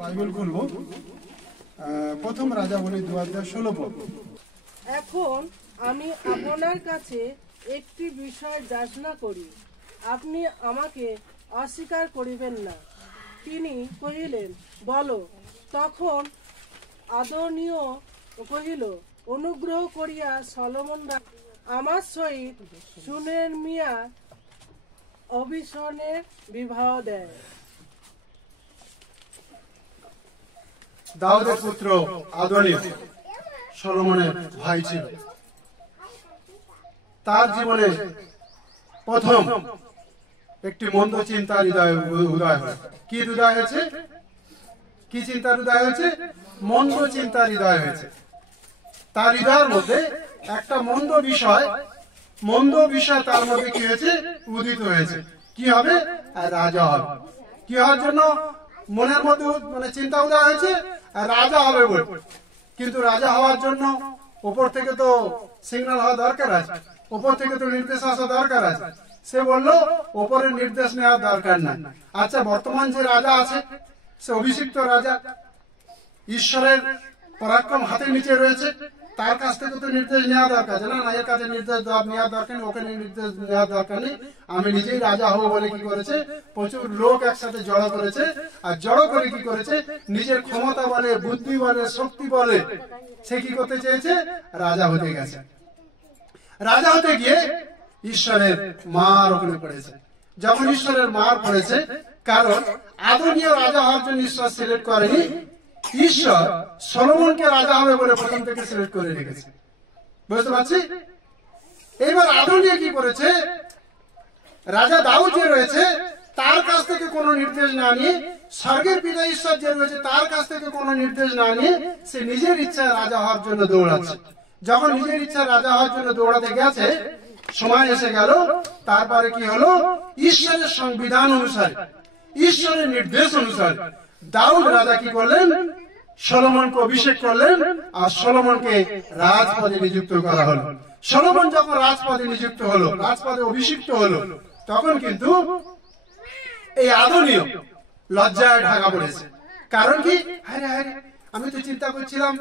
Bible খুলব প্রথম রাজাবলী ২:১৬ পদ। এখন আমি আপনার কাছে একটি বিষয় যাচনা করি, আপনি আমাকে অস্বীকার করিবেন না। তিনি কহিলেন, বলো। তখন আদনীয় কহিল, অনুগ্রহ করিয়া সলোমন আমার সহিত সুনের মিয়া অভিশনের বিবাহ দেয়। দাউদের পুত্র আদনীয় সলোমনের ভাই ছিল। তার জীবনে প্রথম একটি মন্দ চিন্তার উদয় হয়। কি উদয় হয়েছে? কি চিন্তার উদয় হয়েছে? মন্দ চিন্তার হৃদয় হয়েছে। তার হৃদয়ের মধ্যে একটা মন্দ বিষয় তার মধ্যে কি হয়েছে? উদিত হয়েছে। কি হবে? রাজা হবে। কি হওয়ার জন্য মনের মধ্যে চিন্তা উদয় হয়েছে? রাজা হবে বলে। কিন্তু রাজা হওয়ার জন্য উপর থেকে তো সিগন্যাল হওয়া দরকার আছে, উপর থেকে তো নির্দেশ আসা দরকার আছে। সে বললো উপরের নির্দেশ নেওয়ার দরকার নাই। আচ্ছা, বর্তমান যে রাজা আছে সে অভিষিক্ত রাজা, ঈশ্বরের পরাক্রম হাতের নিচে রয়েছে, তার কাছ থেকে তো নির্দেশ নেওয়া দরকার আছে। না, এর কাছে নির্দেশ নেওয়া দরকার নেই, ওকে নির্দেশ নেওয়া দরকার নেই, আমি নিজেই রাজা হবো বলে কি করেছে? প্রচুর লোক একসাথে জড়ো করেছে। আর জড়ো করে কি করেছে? নিজের ক্ষমতা বলে, বুদ্ধি বলে, শক্তি বলে সে কি করতে চেয়েছে? রাজা হতে গেছে। রাজা হতে গিয়ে ঈশ্বরের মার ওখানে পড়েছে। যখন ঈশ্বরের মার পড়েছে, কারণ আদনীয় রাজা হওয়ার জন্য ঈশ্বর সিলেক্ট করেনি, ঈশ্বর সলোমনকে রাজা হবে বলে প্রথম থেকে সিলেক্ট করে রেখেছে। বুঝতে পারছি? এবার আদনীয় কি করেছে? রাজা দাউদ যে রয়েছে তার কাছ থেকে কোনো নির্দেশ না নিয়ে, স্বর্গের পিতা ঈশ্বর যে রয়েছে তার কাছ থেকে কোনো নির্দেশ না নিয়ে সে নিজের ইচ্ছায় রাজা হওয়ার জন্য দৌড়াচ্ছে। যখন নিজের ইচ্ছা রাজা হওয়ার জন্য দৌড়াতে গেছে, সময় এসে গেল, তারপরে কি হলো? ঈশ্বরের সংবিধান অনুসারে, ঈশ্বরের নির্দেশ অনুসারে দাউদ রাজা কি করলেন? সলোমনকে অভিষেক করলেন, আর সলোমনকে রাজপদে নিযুক্ত করা হলো। সলোমন যখন রাজপদে নিযুক্ত হলো, রাজপদে অভিষিক্ত হলো, তখন কিন্তু এই আদনীয় লজ্জায় ঢাকা পড়েছে। কারণ কি? আরে আমি তো চিন্তা করছিলাম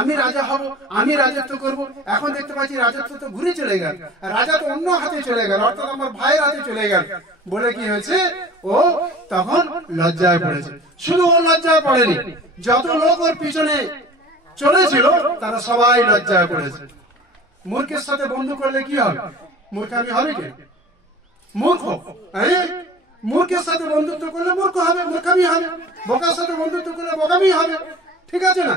আমি রাজা হব, আমি রাজত্ব করব, এখন দেখতে পাচ্ছি রাজত্ব তো ঘুরে চলে গেল, রাজা তো অন্য হাতে চলে গেল, অর্থাৎ আমার ভাইয়ের হাতে চলে গেল বলে কি হয়েছে? ও তখন লজ্জায় পড়েছে। শুধু ও লজ্জায় পড়েনি, যত লোক ওর পিছনে চলেছিল তারা সবাই লজ্জায় পড়েছে। মূর্খের সাথে বন্ধু করলে কি হবে? মূর্খামি হবে কি? মূর্খ। মূর্খের সাথে বন্ধুত্ব করলে মূর্খ হবে, মূর্খামি হবে। বোকার সাথে বন্ধুত্ব করলে বোকামি হবে। ঠিক আছে না?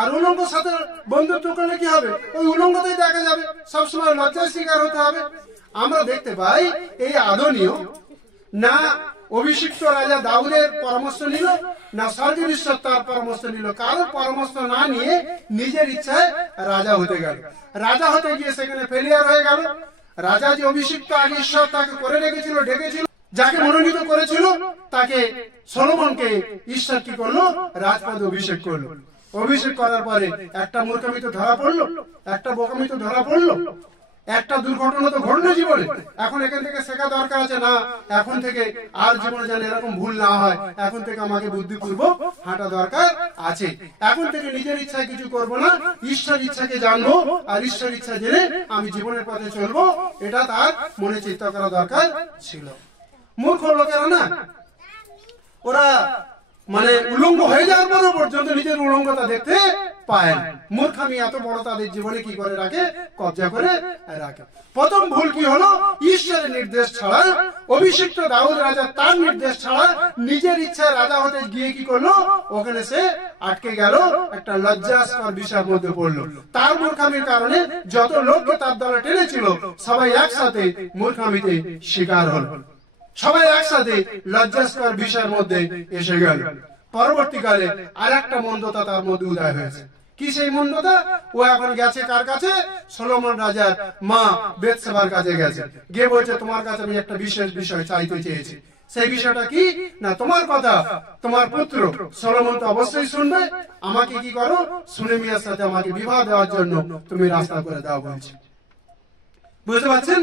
আর উলঙ্গর সাথে বন্ধুত্ব করলে কি হবে? ওই উলঙ্গতেই দেখা যাবে, সবসময় লজ্জার শিকার হতে হবে। আমরা দেখতে পাই এই আদনীয় না অভিষিক্ত রাজা দাউদের পরামর্শ নিল, না স্বর্গের ঈশ্বর তার পরামর্শ নিল, কারো পরামর্শ না নিয়ে নিজের ইচ্ছায় রাজা হতে গেল। রাজা হতে গিয়ে সেখানে ফেলিয়ার হয়ে গেল। রাজা যে অভিষিক্ত আগে ঈশ্বর তাকে করে রেখেছিল, ডেকেছিল, যাকে মনোনীত করেছিল, তাকে সলোমনকে ঈশ্বর কি করলো? রাজপদে অভিষেক করলো। অভিষেক করার পরে একটা মূর্খামি তো ধরা পড়লো, একটা বোকামি তো ধরা পড়লো, একটা দুর্ঘটনা তো ঘটলো জীবনে। এখন এখান থেকে শেখা দরকার আছে, না এখন থেকে আর জীবনে যেন এরকম ভুল না হয়, এখন থেকে আমাকে বুদ্ধিপূর্বক হাঁটা দরকার আছে। এখন থেকে নিজের ইচ্ছায় কিছু করব না, ঈশ্বর ইচ্ছাকে জানবো, আর ঈশ্বর ইচ্ছা জেনে আমি জীবনের পথে চলবো, এটা তার মনে চিন্তা করা দরকার ছিল। মূর্খ লোকেরা না, ওরা উলঙ্গ হয়ে যাওয়ার পরও পর্যন্ত নিজের উলঙ্গতা দেখতে পায় না। মূর্খামি এত বড় তাদের জীবনে কি করে রাখে? কবজা করে রাখে। প্রথম ভুল কি হলো? ঈশ্বরের নির্দেশ ছাড়া, অভিষিক্ত দাউদ রাজা তার নির্দেশ ছাড়া নিজের ইচ্ছায় রাজা হতে গিয়ে কি করলো? ওখানে সে আটকে গেল, একটা লজ্জাস্কর বিষয়ের মধ্যে পড়লো। তার মূর্খামির কারণে যত লোককে তার দলে টেনেছিল সবাই একসাথে মূর্খামিতে শিকার হলো, সবাই একসাথে লজ্জাস্কর বিষয়ের মধ্যে এসে গেল। পরবর্তীকালে আর একটা মন্দতা তার মধ্যে উদয় হয়েছে। কি সেই মন্দতা? ও এখন গেছে কার কাছে? সলোমন রাজার মা বেতশেবার কাছে গেছে, গিয়ে বলছে তোমার কাছে আমি একটা বিশেষ বিষয় চাইতে চেয়েছি। সেই বিষয়টা কি? না তোমার কথা তোমার পুত্র সলোমন তো অবশ্যই শুনবে, আমাকে কি করো? সুনে মিয়ার সাথে আমাকে বিবাহ দেওয়ার জন্য তুমি রাস্তা করে দাও বলছে। বুঝতে পারছেন?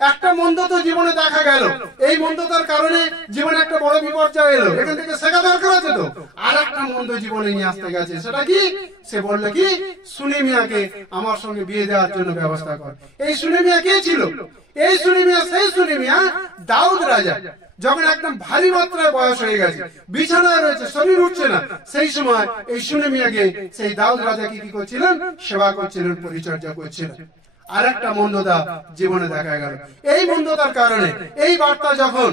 একটা মন্দতা জীবনে দেখা গেল, এই মন্দতার কারণে জীবনে একটা বড় বিপর্যয় এলো। এখান থেকে শেখা দরকার আর একটা মন্দ জীবনে নিয়ে আসতে গেছে। সেটা কি? সে বললো কি, সুনি মিয়াকে আমার সঙ্গে বিয়ে দেওয়ার জন্য ব্যবস্থা কর। এই সুনি মিয়া কে ছিল? এই সুনি মিয়া সেই সুনি মিয়া দাউদ রাজা যখন একদম ভারী মাত্রায় বয়স হয়ে গেছে, বিছানায় রয়েছে, শরীর উঠছে না, সেই সময় এই সুনি মিয়াকে সেই দাউদ রাজাকে কি করছিলেন? সেবা করছিলেন, পরিচর্যা করছিলেন। আর একটা মন্দতা জীবনে দেখা গেল। এই মন্দতার কারণে এই বার্তা যখন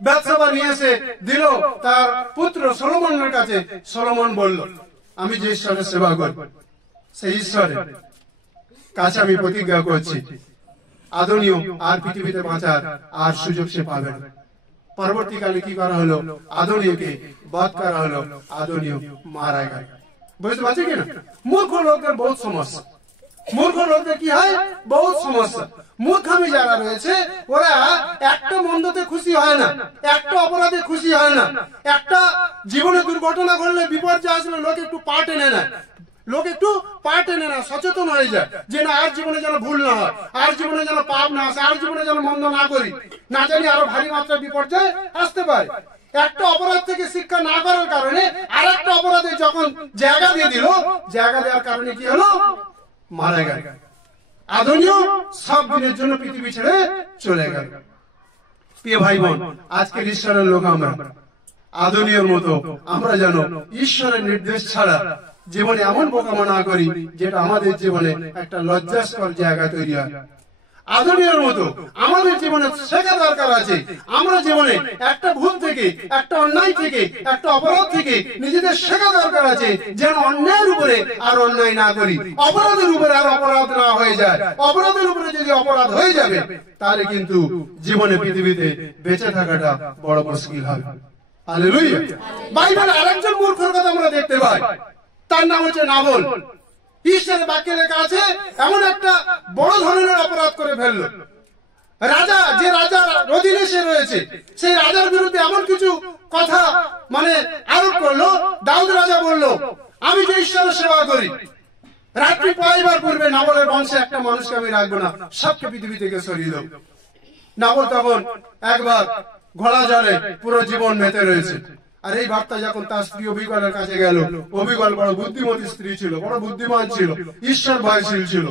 বাদশাহ নিয়ে এসে দিল তার পুত্র সলোমনের কাছে, সলোমন বলল, আমি যে ঈশ্বরের সেবা করি সেই ঈশ্বরের কাছে আমি প্রতিজ্ঞা করছি, আদনীয় আর পৃথিবীতে বাঁচার আর সুযোগ সে পাবে না। পরবর্তীকালে কি করা হলো? আদনীয়কে বধ করা হলো, আদনীয় মারা গেল। বুঝতে পারছি কিনা? মূর্খ লোকদের বহুত সমস্যা। মূর্খ লোকদের কি হয়? বহুত সমস্যা। মূর্খামি যারা রয়েছে ওরা একটা মন্দতে খুশি হয় না, একটা অপরাধে খুশি হয় না, একটা জীবনে দুর্ঘটনা ঘটলে, বিপর্যয় আসলে লোক একটু পা টেনে নেয়, লোক একটু পা টেনে না, সচেতন হয়ে যায় যে না, আর জীবনে যেন ভুল না হয়, আর জীবনে যেন পাপ না আসে, আর জীবনে যেন মন্দ না করি, না জানি আরো ভারী মাত্রায় বিপর্যয় আসতে পারে। একটা অপরাধ থেকে শিক্ষা না করার কারণে আর একটা অপরাধে যখন জায়গা দিয়ে দিল, জায়গা দেওয়ার কারণে কি হলো? মারা গেল। আদনীয় সব দিনের জন্য পৃথিবী ছেড়ে চলে গেল। প্রিয় ভাই বোন, আজকের ঈশ্বরের লোক আমরা, আদনীয়র মতো আমরা যেন ঈশ্বরের নির্দেশ ছাড়া জীবনে এমন বোকামো না করি যেটা আমাদের জীবনে একটা লজ্জাস্কর জায়গা তৈরি হয়। আদনীয়র মতো আমাদের জীবনে শেখা দরকার আছে। আমরা জীবনে একটা ভুল থেকে, একটা অন্যায় থেকে, একটা অপরাধ থেকে নিজেদের শেখা দরকার আছে, যেন অন্যায়ের উপরে আর অন্যায় না করি, অপরাধের উপরে আর অপরাধ না হয়ে যায়। অপরাধের উপরে যদি অপরাধ হয়ে যাবে তাহলে কিন্তু জীবনে পৃথিবীতে বেঁচে থাকাটা বড় মুশকিল হবে। হালেলুয়া। বাইবেলে আরেকজন মূর্খের কথা আমরা দেখতে পাই, তার নাম হচ্ছে নাবল। ঈশ্বরের বাক্যে লেখা আছে এমন একটা বড় ধরনের অপরাধ করে ফেললো। রাজা, যে রাজার অধীনে সে রয়েছে, সেই রাজার বিরুদ্ধে এমন কিছু কথা আরোপ করলো। দাউদ রাজা বলল, আমি যে ঈশ্বরের সেবা করি, রাত্রি পাইবার পূর্বে নাবলের বংশে একটা মানুষকে আমি রাখবো না, সবকে পৃথিবী থেকে সরিয়ে দেব। নাবল তখন একবার ঘোড়া জলে পুরো জীবন মেতে রয়েছে। আর এই বার্তা যখন তার স্ত্রী অবিগলের কাছে গেল, অবিগল বড় বুদ্ধিমতী স্ত্রী ছিল, বড় বুদ্ধিমান ছিল, ঈশ্বর ভয়শীল ছিল।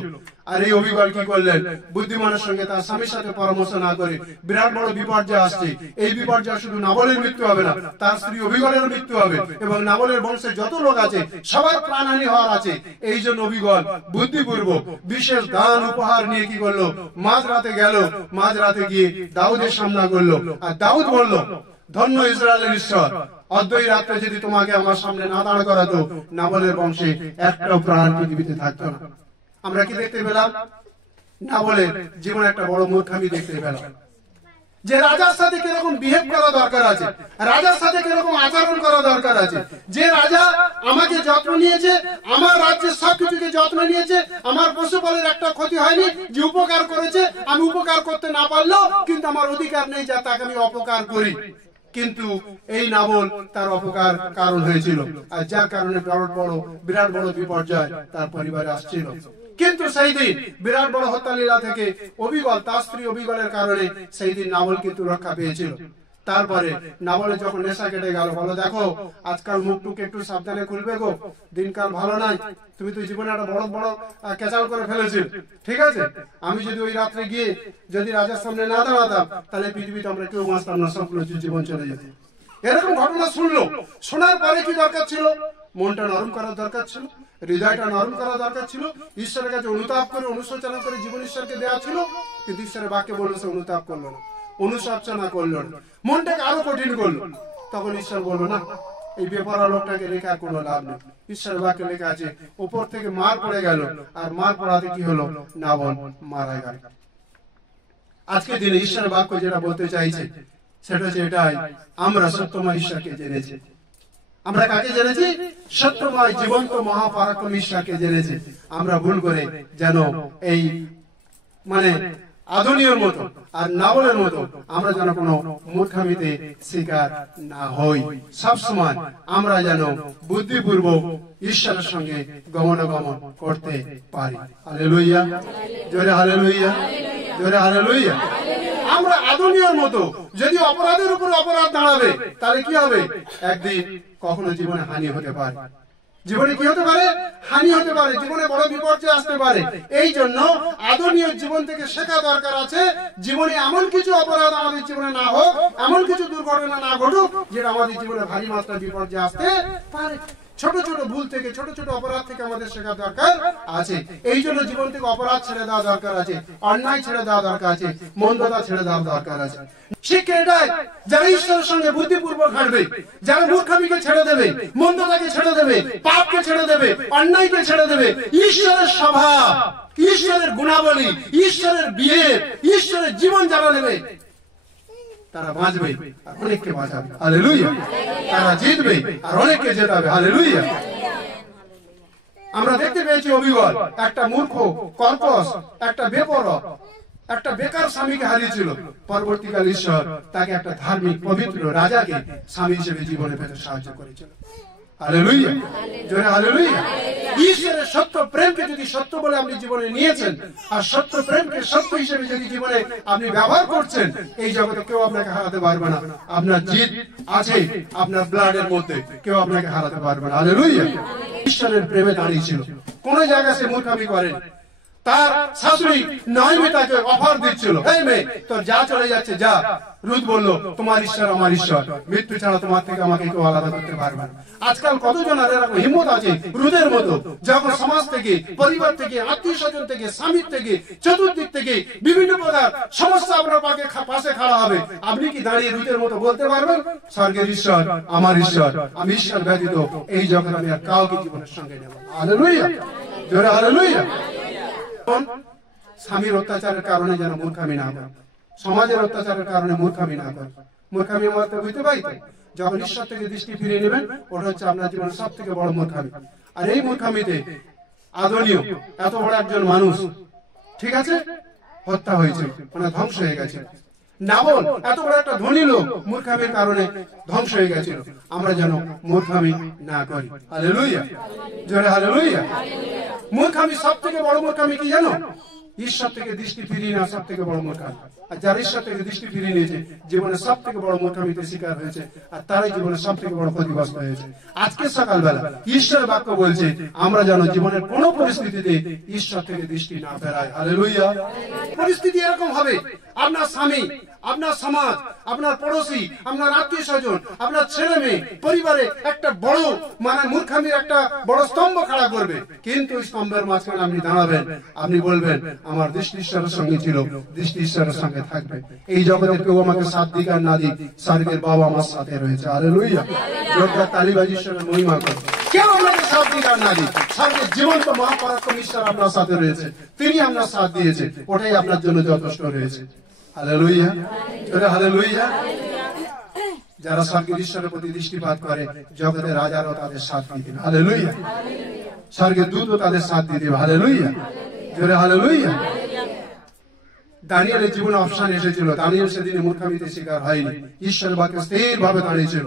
আর এই অবিগল কি করলেন? বুদ্ধিমানের সঙ্গে তার স্বামীর সাথে পরামর্শ না করে বিরাট বড় বিপর্যয় আসছে। এই বিপর্যয় শুধু নাবলের মৃত্যু হবে না, তার স্ত্রী অবিগলের মৃত্যু হবে, এবং নাবলের বংশে যত লোক আছে সবার প্রাণহানি হওয়ার আছে। এই জন্য অবিগল বুদ্ধিপূর্বক বিশেষ দান উপহার নিয়ে কি করলো? মাঝরাতে গেল, মাঝরাতে গিয়ে দাউদের সামনা করলো। আর দাউদ বলল, ধন্য ইসরায়েলের ঈশ্বর, অদ্বৈ রাত্রে যদি তোমাকে আমার সামনে না দাঁড় করাতো, নাবলের বংশে একটা প্রাণ পৃথিবীতে থাকতো না। আমরা কি দেখতে পেলাম? নাবলের জীবনে একটা বড় মূর্খামি দেখতে পেলাম, যে রাজার সাথে কিরকম বিহেভ করা দরকার আছে, রাজার সাথে কিরকম আচরণ করা দরকার আছে। যে রাজা আমাকে যত্ন নিয়েছে, আমার রাজ্যের সবকিছুকে যত্ন নিয়েছে, আমার পশুপালের একটা ক্ষতি হয়নি, যে উপকার করেছে, আমি উপকার করতে না পারলেও কিন্তু আমার অধিকার নেই যা তাকে আমি অপকার করি। কিন্তু এই নাবল তার অপকার কারণ হয়েছিল, আর যার কারণে বিরাট বড় বিপর্যয় তার পরিবারে আসছিল। কিন্তু সেই দিন বিরাট বড় হত্যালীলা থেকে অবিগল, তার স্ত্রী অবিগলের কারণে সেই দিন নাবল কিন্তু রক্ষা পেয়েছিল। তারপরে নাবলের যখন নেশা কেটে গেল, বলো দেখো আজকাল মুখ টুক একটু সাবধানে খুলবে গো, দিনকাল ভালো নাই, তুমি তো জীবনে একটা বড় বড় কেচাল করে ফেলেছিল, ঠিক আছে? আমি যদি ওই রাত্রে গিয়ে যদি রাজার সামনে না দাঁড়াতাম, তাহলে পৃথিবীতে আমরা কেউ বাঁচতাম না, সবগুলো জীবন চলে যেত। এরকম ঘটনা শুনলো। শোনার পরে কি দরকার ছিল? মনটা নরম করার দরকার ছিল, হৃদয়টা নরম করা দরকার ছিল, ঈশ্বরের কাছে অনুতাপ করে, অনুশোচনা করে জীবন ঈশ্বরকে দেওয়া ছিল। কিন্তু ঈশ্বরের বাক্যে বললো সে অনুতাপ করলো না, অনুশোচনা করলো না, মনটাকে আরো কঠিন করলো। তখন ঈশ্বর বললো, না, এই বেপরা লোকটাকে রেখে আর কোনো লাভ নেই। ঈশ্বরের বাক্যে লেখা আছে উপর থেকে মার পড়ে গেল, আর মার পড়াতে কি হলো? নাবল মারা গেল। আজকে দিনে ঈশ্বরের বাক্য যেটা বলতে চাইছে সেটা হচ্ছে এটাই, আমরা সত্যময় ঈশ্বরকে জেনেছি। আমরা কাকে জেনেছি? সত্যময় জীবন্ত মহাপরাক্রমী ঈশ্বরকে জেনেছি। আমরা ভুল করে যেন এই আদনীয়র মতো আর নাবলের মতো আমরা যেন কোনো মূর্খামিতে শিকার না হই। সবসময় আমরা যেন বুদ্ধিপূর্বক ঈশ্বরের সঙ্গে গমনাগমন করতে পারি। হালেলুয়া, জোরে হালেলুয়া, জোরে হালেলুয়া। আমরা আদনীয়র মতো যদি অপরাধের উপর অপরাধ দাঁড়াবে, তাহলে কি হবে? একদিন কখনো জীবনে হানি হতে পারে, জীবনে কি হতে পারে? হানি হতে পারে, জীবনে বড় বিপর্যয় আসতে পারে। এই জন্য আদনীয় জীবন থেকে শেখা দরকার আছে, জীবনে এমন কিছু অপরাধ আমাদের জীবনে না হোক, এমন কিছু দুর্ঘটনা না ঘটুক যেটা আমাদের জীবনে ভারী মাত্রা বিপর্যয় আসতে পারে। ছোট ছোট ভুল থেকে, ছোট ছোট অপরাধ থেকে আমাদের শেখা দরকার আছে। এই জন্য জীবন থেকে অপরাধ ছেড়ে দেওয়া দরকার আছে, অন্যায় ছেড়ে দেওয়া দরকার আছে, মন্দতা ছেড়ে দেওয়া দরকার আছে। শিক্ষা এটাই, যারা ঈশ্বরের সঙ্গে বুদ্ধিপূর্বক হাঁটবে, যারা মূর্খামিকে ছেড়ে দেবে, মন্দতাকে ছেড়ে দেবে, পাপকে ছেড়ে দেবে, অন্যায়কে ছেড়ে দেবে, ঈশ্বরের স্বভাব, ঈশ্বরের গুণাবলী, ঈশ্বরের বিয়ে, ঈশ্বরের জীবন যারা নেবে, তারা বাঁচবে আর অনেককে বাঁচাবে। হালেলুয়া। তারা জিতবে আর অনেককে জেতাবে। হালেলুয়া। আমরা দেখতে পেয়েছি অবিগল একটা মূর্খ, কর্কশ, একটা বেপরোয়া, একটা বেকার স্বামীকে হারিয়েছিল। পরবর্তীকাল ঈশ্বর তাকে একটা ধার্মিক পবিত্র রাজাকে স্বামী হিসেবে জীবনে পেতে সাহায্য করেছিল। হালেলুয়া। জোরে হালেলুয়া। ঈশ্বরের সত্য প্রেমকে যদি সত্য বলে আপনি জীবনে নিয়েছেন, আর সত্য প্রেমকে সত্য হিসেবে যদি জীবনে আপনি ব্যবহার করছেন, এই জগতে কেউ আপনাকে হারাতে পারবে না। আপনার জিত আছে আপনার ব্লাডের মধ্যে, কেউ আপনাকে হারাতে পারবে না। হালেলুয়া। ঈশ্বরের প্রেমে দাঁড়িয়েছিল, কোন জায়গায় সে মূর্খামি করেন। তার শাশুড়ি নাইমে তাকে অফার দিচ্ছিল, এই মেয়ে তোর যা চলে যাচ্ছে যা। রুথ বললো, তোমার ঈশ্বর আমার ঈশ্বর, মৃত্যু ছাড়া তোমার থেকে আমাকে কেউ আলাদা করতে পারবে না। আজকাল কতজন আর এরকম হিম্মত আছে রুথের মতো, যখন সমাজ থেকে, পরিবার থেকে, আত্মীয় স্বজন থেকে, স্বামীর থেকে, চতুর্দিক থেকে বিভিন্ন প্রকার সমস্যা আপনার পাশে খাড়া হবে, আপনি কি দাঁড়িয়ে রুথের মতো বলতে পারবেন, স্বর্গের ঈশ্বর আমার ঈশ্বর, আমি ঈশ্বর ব্যতীত এই জগৎ আমি আর কাউকে জীবনের সঙ্গে নেব। হালেলুয়া। জোরে হালেলুয়া। স্বামীর অত্যাচারের কারণে যেন মূর্খামি না করে, সমাজের অত্যাচারের কারণে মূর্খামি না করে। মূর্খামি মাত্র বুঝতে পারি তো, যখন ঈশ্বর থেকে দৃষ্টি ফিরিয়ে নেবেন, ওটা হচ্ছে আপনার জীবনের সব থেকে বড় মূর্খামি। আর এই মূর্খামিতে আদনীয় এত বড় একজন মানুষ, ঠিক আছে, হত্যা হয়েছে, মানে ধ্বংস হয়ে গেছে। নাবল এত বড় একটা ধনী লোক, মূর্খামির কারণে ধ্বংস হয়ে গেছিল। আমরা যেন মূর্খামি না করি। হালেলুয়া। জোরে হালেলুয়া। মূর্খামি সব থেকে বড় মূর্খামি কি জানো? ঈশ্বর থেকে দৃষ্টি ফিরিয়ে নেওয়া সব থেকে বড় মূর্খামি। আর যারা ঈশ্বর থেকে দৃষ্টি ফিরিয়ে নিয়েছে, জীবনে সব থেকে বড় মূর্খামিতে শিকার হয়েছে, আর তারাই জীবনে সব থেকে বড় ক্ষতিগ্রস্ত হয়েছে। আজকে সকালবেলা ঈশ্বরের বাক্য বলছে, আমরা যেন জীবনের কোন পরিস্থিতিতে ঈশ্বর থেকে দৃষ্টি না ফেরাই। হালেলুয়া। পরিস্থিতি এরকম হবে, আপনার স্বামী, আপনার সমাজ, আপনার পড়োশি, আপনার আত্মীয় স্বজন, আপনার ছেলে মেয়ে, পরিবারে একটা বড় মানে মূর্খামির একটা বড় স্তম্ভ খাড়া করবে, কিন্তু ওই স্তম্ভের মাঝখানে আপনি দাঁড়াবেন, আপনি বলবেন আমার দৃষ্টি ঈশ্বরের সঙ্গে ছিল, দৃষ্টি ঈশ্বরের সঙ্গে থাকবে। এই জগতের কেউ আমাকে সাথ দিক আর না দিক, স্বর্গের বাবা আমার সাথে রয়েছে। হালেলুয়া। জোরদার তালিবাজি ঈশ্বরের মহিমা করবে। কেউ আপনাকে সাথ দিক আর না দিক, স্বর্গের জীবন্ত মহাপরাক্রম ঈশ্বর আপনার সাথে রয়েছে, তিনি আপনার সাথ দিয়েছে, ওটাই আপনার জন্য যথেষ্ট রয়েছে। হালেলুয়া। জোরে হালেলুয়া। যারা স্বর্গের ঈশ্বরের প্রতি দৃষ্টিপাত করে, জগতের রাজারও তাদের সাথ দিয়ে দিবে। হালেলুয়া। স্বর্গের দূতও তাদের সাথ দিয়ে দিবে। হালেলুয়া। জোরে হালেলুয়া। দানিয়েলের জীবনে অবসান এসেছিল, দানিয়েল সেদিনে মূর্খামিতে শিকার হয়নি, ঈশ্বরের বাক্যে স্থির ভাবে দাঁড়িয়েছিল,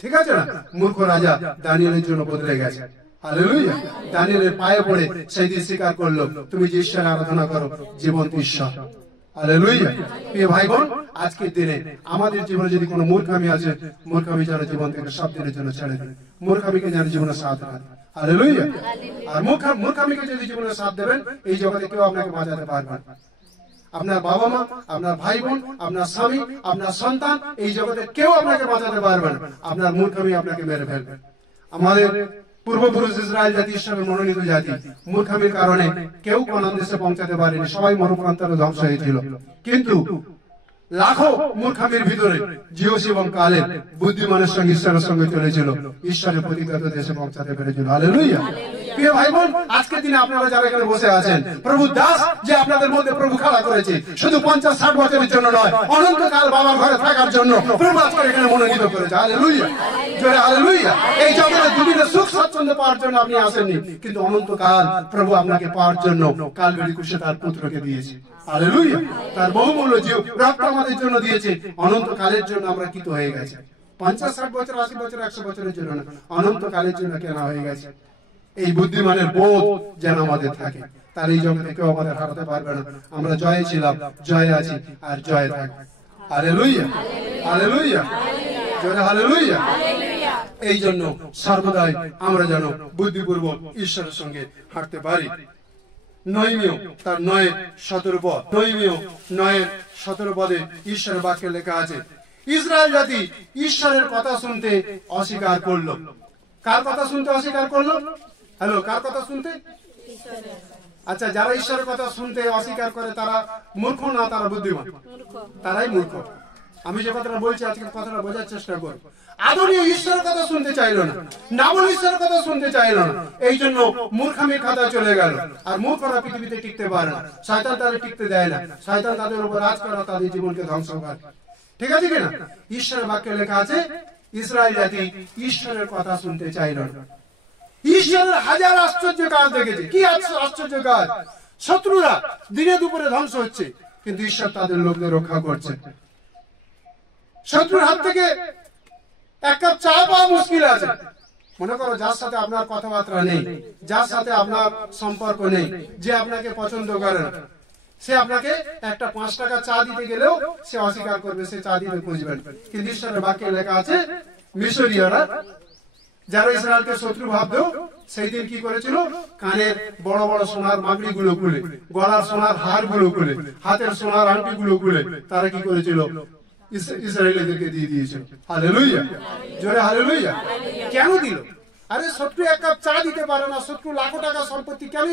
ঠিক আছে না? মূর্খ রাজা দানিয়েলের জন্য বদলে গেছে। হালেলুয়া। দানিয়েলের পায়ে পড়ে সেই দিন স্বীকার করলো, তুমি যে ঈশ্বরের আরাধনা করো, জীবন্ত ঈশ্বর। হালেলুয়া। প্রিয় ভাই বোন, আজকের দিনে আমাদের জীবনে যদি কোনো মূর্খামি আছে, মূর্খামি যেন জীবন থেকে সব দিনের জন্য ছেড়ে দিন, মূর্খামিকে যেন জীবনে সাথ দেন। হালেলুয়া। আর মূর্খামিকে যদি জীবনে সাথ দেবেন, এই জগতে কেউ আপনাকে বাঁচাতে পারবে না। আপনার বাবা মা, আপনার ভাই বোন, আপনার স্বামী, আপনার সন্তান, এই জগতে কেউ আপনাকে বাঁচাতে পারবে না। আপনার মূর্খামি আপনাকে মেরে ফেলবে। আমাদের পূর্বপুরুষ ইসরায়েল জাতি ঈশ্বরের মনোনীত জাতি, মূর্খামির কারণে কেউ কানান দেশে পৌঁছাতে পারেনি, সবাই মরুপ্রান্তরে ধ্বংস হয়েছিল। কিন্তু লাখো মূর্খামির ভিতরে জিওসি এবং কালেব বুদ্ধিমানের সঙ্গে ঈশ্বরের সঙ্গে চলেছিল, ঈশ্বরের প্রতিজ্ঞাত দেশে পৌঁছাতে পেরেছিল। হালেলুয়া। প্রিয় ভাই বোন, আজকের দিনে আপনারা যারা এখানে বসে আছেন, প্রভু দাস যে আপনাদের মধ্যে প্রভু খাড়া করেছে, শুধু 50-60 বছরের জন্য নয়, অনন্তকাল বাবার ঘরে থাকার জন্য প্রভু আজকে এখানে মনোনীত করেছে। হালেলুয়া। জোরে হালেলুয়া। এই জগতে দুদিনে সুখ স্বাচ্ছন্দ্য পাওয়ার জন্য আপনি আসেননি, কিন্তু অনন্তকাল প্রভু আপনাকে পাওয়ার জন্য কালবেরি ক্রুশে তার পুত্রকে দিয়েছে। হালেলুয়া। তার বহুমূল্য জীব রক্ত আমাদের জন্য দিয়েছে, অনন্তকালের জন্য আমরা কৃত হয়ে গেছে। 50-60 বছর, 80 বছর, 100 বছরের জন্য না, অনন্তকালের জন্য কেনা হয়ে গেছে। এই বুদ্ধিমানের বোধ যেন আমাদের থাকে, তার এই জগতে কেউ আমাদের হারাতে পারবে না। আমরা জয়ে ছিলাম, জয়ে আছি, আর জয়ে থাকবো। হালেলুয়া, হালেলুয়া, জোরে হালেলুয়া। এই জন্য সর্বদাই আমরা যেন বুদ্ধিপূর্বক ঈশ্বরের সঙ্গে হাঁটতে পারি। নয়মীয় তার 9:17 পদ, নয়মীয় 9:17 পদে ঈশ্বরের বাক্যে লেখা আছে, ইসরায়েল জাতি ঈশ্বরের কথা শুনতে অস্বীকার করলো। কার কথা শুনতে অস্বীকার করলো? হ্যালো, কার কথা শুনতে? আচ্ছা, যারা ঈশ্বরের কথা শুনতে অস্বীকার করে তারা মূর্খ না তারা বুদ্ধিমান? তারাই মূর্খ। আমি যে কথাটা বলছি আজকে কথাটা বোঝার চেষ্টা করব। আদরীয় ঈশ্বরের কথা শুনতে চাইলো না, নাবল ঈশ্বরের কথা শুনতে চাইলো না, এই জন্য মূর্খামির খাতা চলে গেল। আর মূর্খরা পৃথিবীতে টিকতে পারে না, শয়তান তাদের টিকতে দেয় না, শয়তান তাদের উপর রাজ করে, তাদের জীবনকে ধ্বংস করে। ঠিক আছে কিনা? ঈশ্বরের বাক্যে লেখা আছে ইসরায়েল জাতি ঈশ্বরের কথা শুনতে চাইল না। ঈশ্বরের হাজার আশ্চর্য কাজ দেখেছে। কি আশ্চর্য কাজ! শত্রুরা দিনে দুপুরে ধ্বংস হচ্ছে, কিন্তু ঈশ্বর তাদের লোকদের রক্ষা করছে। শত্রুর হাত থেকে এক কাপ চা পাওয়া মুশকিল আছে। মনে করো যার সাথে আপনার কথাবার্তা নেই, যার সাথে আপনার সম্পর্ক নেই, যে আপনাকে পছন্দ করে না, সে আপনাকে একটা 5 টাকা চা দিতে গেলেও সে অস্বীকার করবে, সে চা দিতে খুঁজবেন। কিন্তু ঈশ্বরের বাক্যে লেখা আছে মিশরীয়রা যারা ইসরায়েলকে শত্রু ভাবতো, সেই দিন কি করেছিল? কানের বড় বড় সোনার মাগড়ি গুলো খুলে, গলার সোনার হার গুলো খুলে, হাতের সোনার আংটি গুলো খুলে তারা কি করেছিল? ইসরায়েলীদেরকে দিয়ে দিয়েছিল। হালেলুয়া, জোরে হালেলুয়া। কেন দিল? আরে শত্রু এক কাপ চা দিতে পারে না, শত্রু লাখো টাকা সম্পত্তি কেন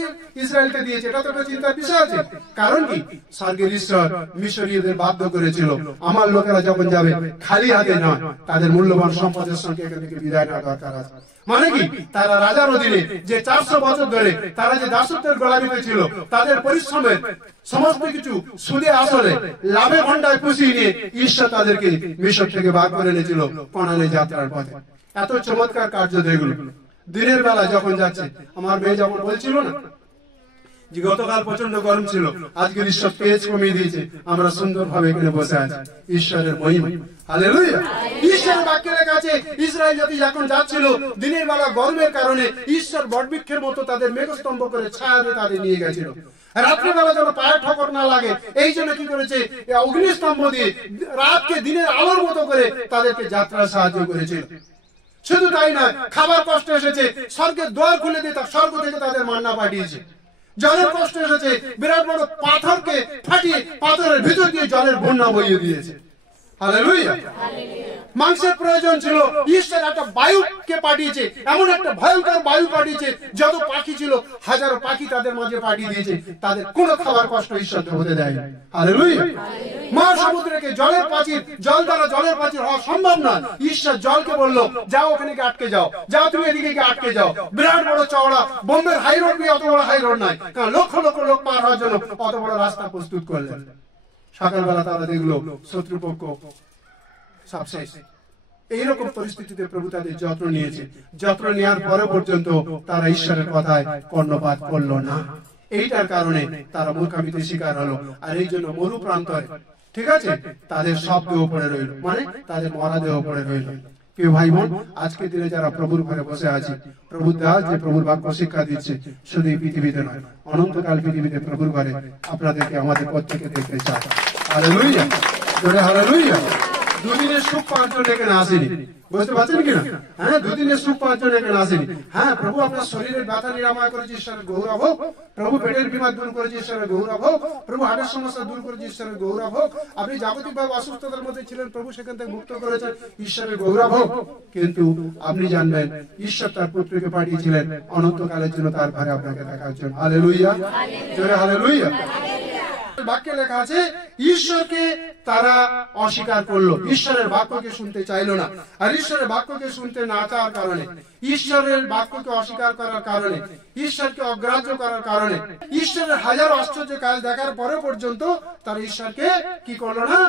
ইসরায়েলকে দিয়েছে? এটা তো একটা চিন্তার বিষয় আছে। কারণ কি? স্বর্গের ঈশ্বর মিশরীয়দের বাধ্য করেছিল, আমার লোকেরা যখন যাবে খালি হাতে নয়, তাদের মূল্যবান সম্পদের সঙ্গে এখান থেকে বিদায় নেওয়া দরকার আছে। মানে কি? তারা রাজার অধীনে যে 400 বছর ধরে তারা যে দাসত্বের গোলামিতে ছিল, তাদের পরিশ্রমের সমস্ত কিছু সুদে আসলে লাভে ভণ্ডায় পুষিয়ে নিয়ে ঈশ্বর তাদেরকে মিশর থেকে বার করে এনেছিল কনানে যাত্রার পথে। এত চমৎকার কার্য দেখলো। দিনের বেলা যখন যাচ্ছে, আমার মেয়ে যখন বলছিল না যে গতকাল প্রচন্ড গরম ছিল, আজকে ঈশ্বর পেজ কমিয়ে দিয়েছে, আমরা সুন্দরভাবে এখানে বসে আছি। ঈশ্বরের মহিমা, হালেলুয়া। ঈশ্বরের বাক্যে লেখা আছে ইসরায়েল জাতি যখন যাচ্ছিল দিনের বেলা গরমের কারণে ঈশ্বর বটবৃক্ষের মতো তাদের মেঘস্তম্ভ করে ছায়া দিয়ে তাদের নিয়ে গেছিল। রাত্রিবেলা যেন পায়ে ঠকর না লাগে এই জন্য কি করেছে? অগ্নিস্তম্ভ দিয়ে রাতকে দিনের আলোর মতো করে তাদেরকে যাত্রা সাহায্য করেছিল। শুধু তাই নয়, খাবার কষ্ট এসেছে, স্বর্গের দ্বার খুলে দিয়ে স্বর্গ থেকে তাদের মান্না পাঠিয়েছে। জলের কষ্ট এসেছে, বিরাট বড় পাথরকে ফাটিয়ে পাথরের ভিতর দিয়ে জলের বন্যা বইয়ে দিয়েছে। হালেলুয়া। মাংসের প্রয়োজন ছিল, ঈশ্বর একটা বায়ুকে পাঠিয়েছে, এমন একটা ভয়ঙ্কর বায়ু পাঠিয়েছে, যত পাখি ছিল হাজারো পাখি তাদের মাঝে পাঠিয়ে দিয়েছে, তাদের কোনো খাবার কষ্ট ঈশ্বর হতে দেয়। হালেলুয়া। মহাসমুদ্রকে জলের প্রাচীর, জল দ্বারা জলের প্রাচীর হওয়া সম্ভব নয়। ঈশ্বর জলকে বললো যাও ওখানে আটকে যাও, যাও তুমি এদিকে আটকে যাও। বিরাট বড় চওড়া বোম্বের হাই রোড নিয়ে অত বড় হাই রোড নাই, কারণ লক্ষ লক্ষ লোক পার হওয়ার জন্য অত বড় রাস্তা প্রস্তুত করলেন। সকালবেলা তারা দেখলো শত্রুপক্ষ সব শেষ। এইরকম পরিস্থিতিতে প্রভু তাদের যত্ন নিয়েছে। যত্ন নেওয়ার পরে পর্যন্ত তারা ঈশ্বরের কথায় কর্ণপাত করলো না। এইটার কারণে তারা মূর্খামিতে শিকার হলো। আর এই জন্য মরু প্রান্তরে, ঠিক আছে, তাদের সব দেহ পড়ে রইল, মানে তাদের মরা দেহ পড়ে রইল। প্রিয় ভাই বোন, আজকে দিনে যারা প্রভুর ঘরে বসে আছে, প্রভুর দাস যে প্রভুর বাক্য শিক্ষা দিচ্ছে, শুধু এই পৃথিবীতে নয়, অনন্তকাল পৃথিবীতে প্রভুর ঘরে আপনাদেরকে আমাদের প্রত্যেকে দেখতে চায়। হালেলুয়া, জোরে হালেলুয়া। দুদিনের সুখ পাওয়ার জন্য এখানে আসেনি, বুঝতে পারছেন কিনা? হ্যাঁ, দুদিনের সুখ পাওয়ার জন্য এখানে আসেনি। হ্যাঁ, প্রভু আপনার শরীরের ব্যথা নিরাময় করেছে, ঈশ্বরের গৌরব হোক। প্রভু পেটের বিমার দূর করেছে, ঈশ্বরের গৌরব হোক। প্রভু হার্টের সমস্যা দূর করেছে, ঈশ্বরের গৌরব হোক। আপনি জাগতিকভাবে অসুস্থতার মধ্যে ছিলেন, প্রভু সেখান থেকে মুক্ত করেছেন, ঈশ্বরের গৌরব হোক। কিন্তু আপনি জানবেন ঈশ্বর তার পুত্রকে পাঠিয়েছিলেন অনন্তকালের জন্য তার ঘরে আপনাকে দেখার জন্য। হালেলুয়া, জোরে হালেলুয়া। বাক্যে লেখা আছে ঈশ্বরকে তারা অস্বীকার করলো, ঈশ্বরের বাক্যকে শুনতে চাইলো না। আর ঈশ্বরের বাক্যকে শুনতে না চাওয়ার কারণে, ঈশ্বরের বাক্যকে অস্বীকার করার কারণে, ঈশ্বরকে অগ্রাহ্য করার কারণে, ঈশ্বরের হাজার আশ্চর্য কাজ দেখার পরে পর্যন্ত তারা ঈশ্বরকে কি করলো না?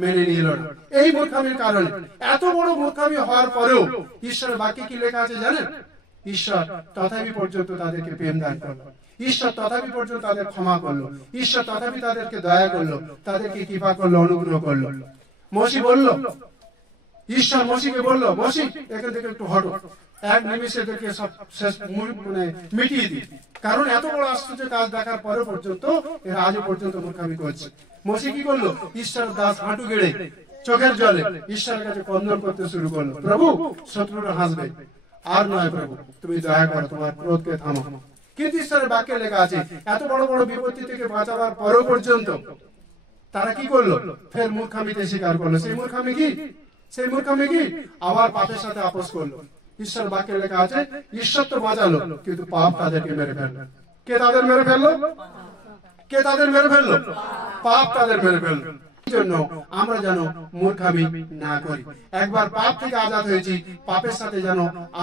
মেনে নিল না। এই মূর্খামির কারণে, এত বড় মূর্খামি হওয়ার পরেও ঈশ্বরের বাক্যে কি লেখা আছে জানেন? ঈশ্বর তথাপি পর্যন্ত তাদেরকে প্রেম দান করলো, ঈশ্বর তথাপি পর্যন্ত তাদের ক্ষমা করলো, ঈশ্বর তথাপি তাদেরকে দয়া করলো, তাদেরকে কৃপা করলো, অনুগ্রহ করলো। মসি বলল ঈশ্বর মসিকে বলল, মসি এখান থেকে একটু হটো, এক নিমিষে এদেরকে সব শেষ মানে মিটিয়ে দিই। কারণ এত বড় আশ্চর্য কাজ দেখার পরে পর্যন্ত এরা আজও পর্যন্ত মূর্খামি করছে। মসি কি করলো? ঈশ্বরের দাস হাঁটু গেড়ে চোখের জলে ঈশ্বরের কাছে ক্রন্দন করতে শুরু করলো, প্রভু শত্রুরা হাসবে, আর নয় প্রভু, তুমি দয়া করো, তোমার ক্রোধকে থামো। কিন্তু ঈশ্বরের বাক্যে লেখা আছে এত বড় বড় বিপত্তি থেকে বাঁচাবার পরও পর্যন্ত তারা কি করলো? ফের মূর্খামিতে স্বীকার করলো। সেই মূর্খামি কি? সেই মূর্খামি কি? আবার পাপের সাথে আপোষ করলো। ঈশ্বর বাক্যে লেখা আছে ঈশ্বর তো বাঁচালো, কিন্তু পাপ তাদেরকে মেরে ফেললো। কে তাদের মেরে ফেললো? কে তাদের মেরে ফেললো? পাপ তাদের মেরে ফেললো। জন্য আমরা যেন মূর্খামি না করি। একবার পাপ থেকে আজাদ হয়েছি, পাপের সাথে যেন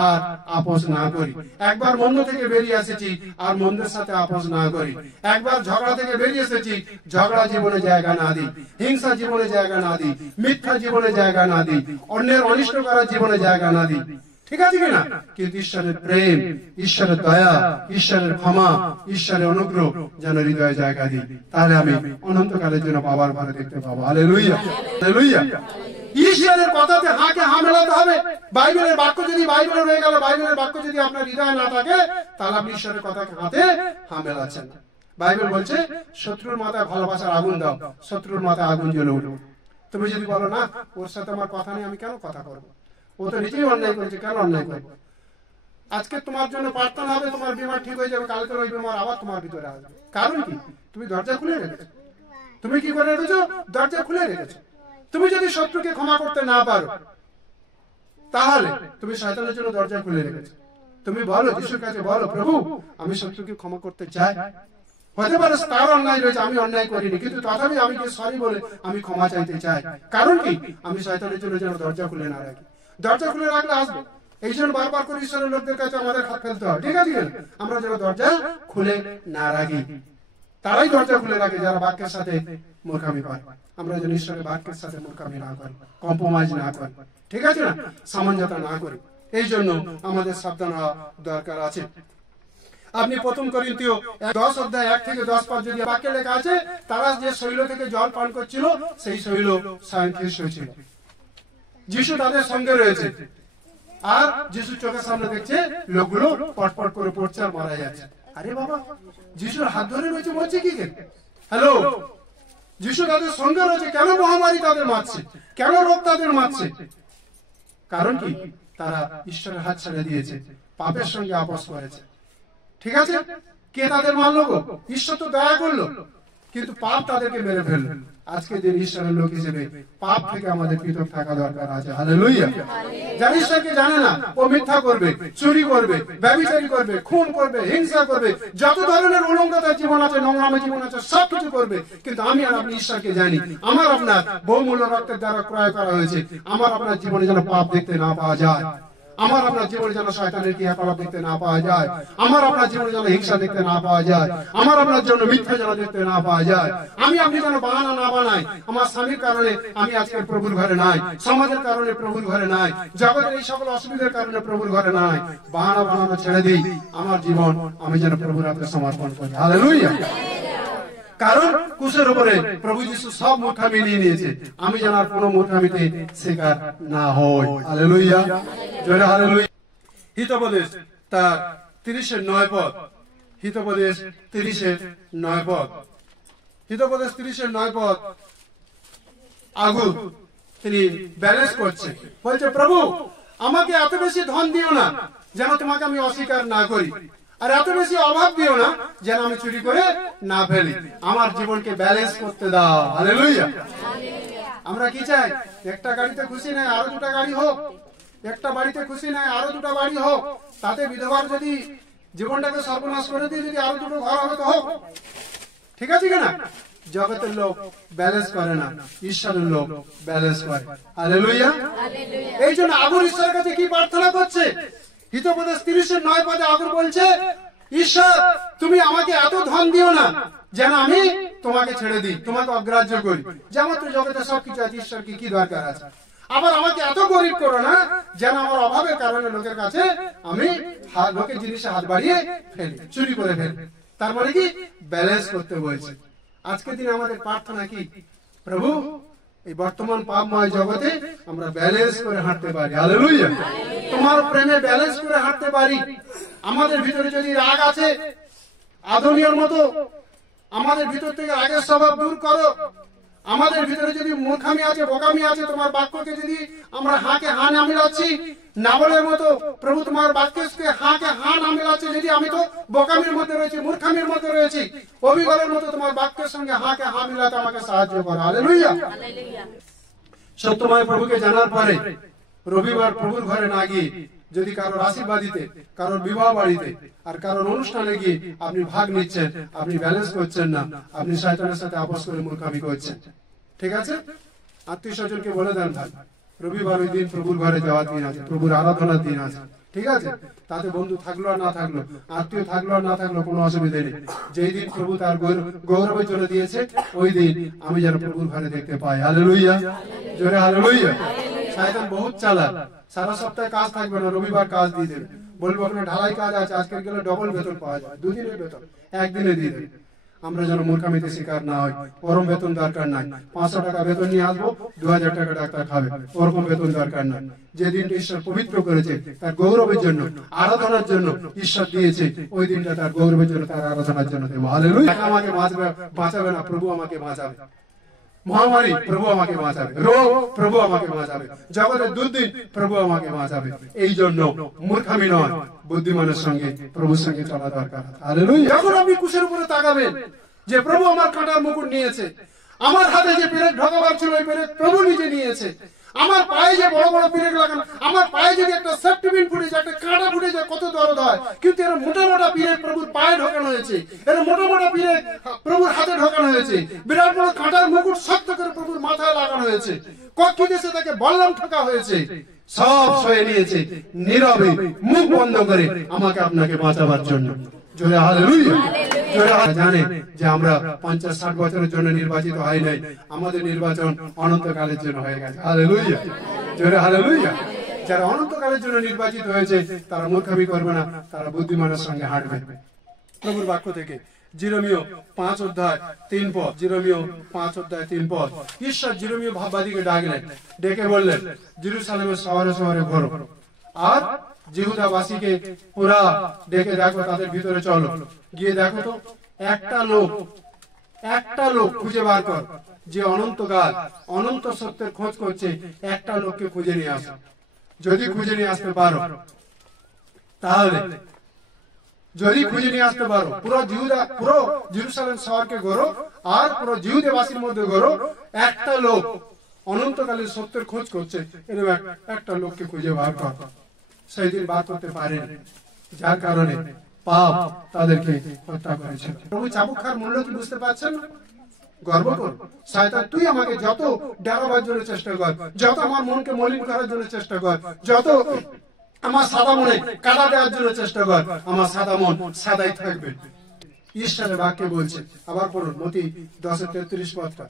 আর আপোষ না করি। একবার মন্দ থেকে বেরিয়ে এসেছি, আর মন্দের সাথে আপোষ না করি। একবার ঝগড়া থেকে বেরিয়ে এসেছি, ঝগড়া জীবনে জায়গা না দিই, হিংসা জীবনে জায়গা না দিই, মিথ্যা জীবনে জায়গা না দিই, অন্যের অনিষ্ট করার জীবনে জায়গা না দিই। ঠিক আছে কিনা? কিন্তু ঈশ্বরের প্রেম, ঈশ্বরের দয়া, ঈশ্বরের ক্ষমা, ঈশ্বরের অনুগ্রহ যেন হৃদয়ে জায়গা দিই, তাহলে আমি অনন্তকালের জন্য বাবার ঘরে দেখতে পাবো। Hallelujah, hallelujah. ঈশ্বরের কথাতে হাঁকে হা মেলাতে হবে। বাইবেলের বাক্য যদি বাইবেলে রয়ে গেল, বাইবেলের বাক্য যদি আপনার হৃদয়ে না থাকে, তাহলে আপনি ঈশ্বরের কথাকে হাতে হা মেলাচ্ছেন না। বাইবেল বলছে শত্রুর মাথায় ভালোবাসার আগুন দাও, শত্রুর মাথায় আগুন জ্বলে উঠবে। তুমি যদি বলো না, ওর সাথে আমার কথা নেই, আমি কেন কথা করবো, ও তো নিজেই অন্যায় করেছে, কেন অন্যায় করবো? আজকে তোমার জন্য প্রার্থনা হবে, তোমার বিমার ঠিক হয়ে যাবে, কালকে ওই বিমার আবার তোমার ভিতরে আসবে। কারণ কি? তুমি দরজা খুলে রেখেছো। তুমি কি করে রেখেছো? দরজা খুলে রেখেছো। তুমি যদি শত্রুকে ক্ষমা করতে না পারো, তাহলে তুমি শয়তানের জন্য দরজা খুলে রেখেছো। তুমি বলো, যিশুর কাছে বলো, প্রভু আমি শত্রুকে ক্ষমা করতে চাই। হতে পারে তার অন্যায় রয়েছে, আমি অন্যায় করিনি, কিন্তু তথাপি আমি সরি বলে আমি ক্ষমা চাইতে চাই। কারণ কি? আমি শয়তানের জন্য যেন দরজা খুলে না রাখি। দরজা খুলে রাখলে আসবে। এই জন্য বারবার করে ঈশ্বরের লোকদের কাছে আমাদের হাত ফেলতে হয়। ঠিক আছে? আমরা যেন দরজা খুলে না রাখি। তারাই দরজা খুলে রাখে যারা বাক্যের সাথে মূর্খামি করে। আমরা যেন ঈশ্বরের বাক্যের সাথে মূর্খামি না করি, কম্প্রোমাইজ না করি। ঠিক আছে না? সামঞ্জস্য না করি। এই জন্য আমাদের সাবধান হওয়া দরকার আছে। আপনি প্রথম করিন্থীয় 10 অধ্যায় 1 থেকে 10 পদ যদি বাক্যে লেখা আছে, তারা যে শৈল থেকে জল পান করছিল, সেই শৈল স্বয়ং খ্রিস্ট ছিল। যিশু তাদের সঙ্গে রয়েছে, আর যিশু চোখের সামনে দেখছে লোকগুলো পটপট করে পড়ছে আর মারা যাচ্ছে। আরে বাবা, যিশুর হাত ধরে রয়েছে, মরছে কি? হ্যালো, যিশু তাদের সঙ্গে রয়েছে, কেন মহামারী তাদের মারছে, কেন রোগ তাদের মারছে? কারণ কি? তারা ঈশ্বরের হাত ছেড়ে দিয়েছে, পাপের সঙ্গে আপোষ করেছে। ঠিক আছে? কে তাদের মারলো গো? ঈশ্বর তো দয়া করলো, কিন্তু পাপ তাদেরকে মেরে ফেললো। আজকে দিন ঈশ্বরের লোক হিসেবে পাপ থেকে আমাদের পৃথক থাকা দরকার আছে। হালেলুয়া। যারা ঈশ্বরকে জানে না, ও মিথ্যা করবে, চুরি করবে, ব্যভিচারী করবে, খুন করবে, হিংসা করবে, যত ধরনের উলঙ্গতার জীবন আছে, নোংরামের জীবন আছে, সবকিছু করবে। কিন্তু আমি আর আপনি ঈশ্বরকে জানি, আমার আপনার বহুমূল্য রক্তের দ্বারা ক্রয় করা হয়েছে। আমার আপনার জীবনে যেন পাপ দেখতে না পাওয়া যায়, আমার আপনার জীবনে যেন শয়তানের ক্রিয়াকলাপ দেখতে না পাওয়া যায়, আমার আপনার জীবনে যেন হিংসা দেখতে না পাওয়া যায়, আমার আপনার জন্য মিথ্যা যেন দেখতে না পাওয়া যায়। আমি আপনি যেন বাহানা না বানাই, আমার স্বামীর কারণে আমি আজকে প্রভুর ঘরে নাই, সমাজের কারণে প্রভুর ঘরে নাই, জগতের এই সকল অসুবিধার কারণে প্রভুর ঘরে নাই। বাহানা বানানো ছেড়ে দিই, আমার জীবন আমি যেন প্রভুর হাতে সমর্পণ করি। হালেলুয়া। কারণ ক্রুশের উপরে প্রভু যিশু সব মূর্খামি নিয়ে নিয়েছে, আমি যেন আর কোনো মূর্খামিতে শিকার না হই। হালেলুয়া, জয় হালেলুয়া। হিতোপদেশ তার 30-9 পদ, হিতোপদেশ 30-9 পদ, হিতোপদেশ 30-9 পদ। আগুন তিনি ব্যালেন্স করছে, বলছে প্রভু আমাকে এত বেশি ধন দিও না যেন তোমাকে আমি অস্বীকার না করি, আর এত বেশি অভাব দিও না যেন আমি চুরি করে না ফেলি। আমার জীবনকে ব্যালেন্স করতে দাও। হালেলুয়া। আমরা কি চাই? একটা গাড়িতে খুশি নাই, আরো 2টা গাড়ি হোক। একটা বাড়িতে খুশি নাই, আরো 2টা বাড়ি হোক। তাতে বিধবার যদি জীবনটাকে সর্বনাশ করে দিয়ে যদি আরো 2টো ঘর হবে তো হোক। ঠিক আছে কিনা? জগতের লোক ব্যালেন্স করে না, ঈশ্বরের লোক ব্যালেন্স করে। হালেলুয়া। এই জন্য আগুন ঈশ্বরের কাছে কি প্রার্থনা করছে? হিতোপদেশ 30-9 পদে আগুন বলছে, ঈশ্বর তুমি আমাকে এত ধন দিও না যেন আমি তোমাকে ছেড়ে দিই, তোমাকে অগ্রাহ্য করি। যেমন তো জগতে সবকিছু আছে, ঈশ্বরকে কি দরকার আছে? আবার আমাকে এত গরিব করো না যেন আমার অভাবের কারণে লোকের কাছে আমি লোকের জিনিসে হাত বাড়িয়ে ফেলি, চুরি করে ফেলি। তার মানে কি? ব্যালেন্স করতে বলছে। আজকের দিনে আমাদের প্রার্থনা কি? প্রভু এই বর্তমান পাপময় জগতে আমরা ব্যালেন্স করে হাঁটতে পারি। হালেলুয়া। তোমার প্রেমে ব্যালেন্স করে হাঁটতে পারি। আমাদের ভিতরে যদি রাগ আছে, আদনীয়র মতো আমাদের ভিতর থেকে রাগের স্বভাব দূর করো। আমাদের ভিতরে যদি মূর্খামি আছে, বোকামি আছে, তোমার বাক্যকে যদি আমরা হাঁকে হা না মিলাচ্ছি, নাবলের মতো প্রভু তোমার বাক্যকে হাঁকে হা না মিলাচ্ছি, যদি আমি তো বোকামির মধ্যে রয়েছি, মূর্খামির মধ্যে রয়েছি, অবিগলের মতো তোমার বাক্যের সঙ্গে হাঁকে হা মিলাতে আমাকে সাহায্য করো। হালেলুয়া। সত্যময় প্রভুকে জানার পরে রবিবার প্রভুর ঘরে না গিয়ে যদি কারোর আশীর্বাদিতে, কারোর বিবাহ বাড়িতে আর কারোর অনুষ্ঠানে গিয়ে আপনি ভাগ নিচ্ছেন, আপনি ব্যালেন্স করছেন না, আপনি শয়তানের সাথে আপোষ করে মূর্খামি করছেন। ঠিক আছে? আত্মীয় স্বজনকে বলে দেন, ভাই রবিবার ওই দিন প্রভুর ঘরে যাওয়ার দিন আছে, প্রভুর আরাধনার দিন আছে। ঠিক আছে? তাতে বন্ধু থাকলো আর না থাকলো, আত্মীয় থাকলো আর না থাকলো, কোনো অসুবিধা নেই। যেই দিন প্রভু তার গৌরবের জন্য দিয়েছে, ওই দিন আমি যেন প্রভুর ঘরে দেখতে পাই। হালেলুয়া। জোরে হালেলুয়া। শয়তান বহুত চালাক। সারা সপ্তাহে কাজ থাকবে না, রবিবার কাজ দিয়ে দেবে, বলবো ওখানে ঢালাই কাজ আছে, আজকে গেলে ডবল বেতন পাওয়া যায়, দুদিনের বেতন একদিনে দিয়ে দেবে। আমরা যেন মূর্খামিতে শিকার না হয়। ওরকম বেতন দরকার নাই। 500 টাকা বেতন নিয়ে আসবো, 2000 টাকা ডাক্তার খাবে, ওরকম বেতন দরকার নাই। যে দিনটা ঈশ্বর পবিত্র করেছে তার গৌরবের জন্য, আরাধনার জন্য ঈশ্বর দিয়েছে, ওই দিনটা তার গৌরবের জন্য, তার আরাধনার জন্য দেবো। হালেলুয়া। আমাকে বাঁচাবে না, প্রভু আমাকে বাঁচাবে। মহামারী প্রভু আমাকে বাঁচাবে, রোগ প্রভু আমাকে বাঁচাবে, জগতের দুর্দিন প্রভু আমাকে বাঁচাবে। এই জন্য মূর্খামি নয়, বুদ্ধিমানের সঙ্গে প্রভুর সঙ্গে চলা দরকার। হালেলুয়া। যখন আপনি কুশের উপরে তাকাবেন যে প্রভু আমার কাঁটার মুকুট নিয়েছে, আমার হাতে যে পেরেক ঢোকাবার ছিল ওই পেরেক প্রভু নিজে নিয়েছে, আমার পায়ে যে বড় বড় পেরেক লাগানো, আমার পায়ে যদি একটা সেফটি পিন ফুটে যায়, একটা কাঁটা ফুটে যায়, কত দরদ হয়, কিন্তু এর মোটা মোটা পেরেক প্রভুর পায়ে ঢোকানো হয়েছে, এর মোটা মোটা পেরেক প্রভুর হাতে ঢোকানো হয়েছে, বিরাট বড় কাঁটার মুকুট শক্ত করে প্রভুর মাথায় লাগানো হয়েছে, কক্ষি দেশে তাকে বল্লম ঠোকা হয়েছে, সব সয়ে নিয়েছে নীরবে মুখ বন্ধ করে আমাকে আপনাকে বাঁচাবার জন্য। জোরে হালেলুয়া। জানে যে আমরা 50-60 বছরের জন্য নির্বাচিত হয় নাই, আমাদের নির্বাচন অনন্তকালের জন্য হয়ে গেছে। হালেলুয়া। জোরে হালেলুয়া। যারা অনন্তকালের জন্য নির্বাচিত হয়েছে তারা মূর্খামি করবে না, তারা বুদ্ধিমানের সঙ্গে হাঁটবে। প্রভুর বাক্য থেকে জিরমীয় 5:3 পদ, জিরমীয় 5:3 ঈশ্বর জিরমীয় ভাববাদীকে ডাকলেন, ডেকে বললেন, জেরুজালেমের শহরে শহরে ঘোরো আর জিহুদাবাসীকে পুরা ডেকে দেখো, তাদের ভিতরে চলো, গিয়ে দেখো তো একটা লোক খুঁজে বার কর যে অনন্তকাল অনন্ত সত্যের খোঁজ করছে, একটা লোককে খুঁজে নিয়ে আসো। যদি খুঁজে নিয়ে আসতে পারো, তাহলে যদি খুঁজে নিয়ে আসতে পারো, পুরো জেরুজালেম শহরকে গড়ো আর পুরো জিহুদাবাসীর মধ্যে গড়ো, একটা লোক অনন্তকালের সত্যের খোঁজ করছে, এরকম একটা লোককে খুঁজে বার কর। সেই দিন বার করতে পারেন, যার কারণে পাপ তাদেরকে হত্যা করেছে। প্রভু চাবুক খাওয়ার মূল্য কি বুঝতে পারছেন? গর্ব কর। শয়তান তুই আমাকে যত ডরাবার জন্য চেষ্টা কর, যত আমার মনকে মলিন করার জন্য চেষ্টা কর, যত আমার সাদা মনে কাদা দেওয়ার জন্য চেষ্টা কর, আমার সাদা মন সাদাই থাকবে। ঈশ্বরের বাক্যে বলছে, আবার পড়ুন মতি 10:33 পদটা।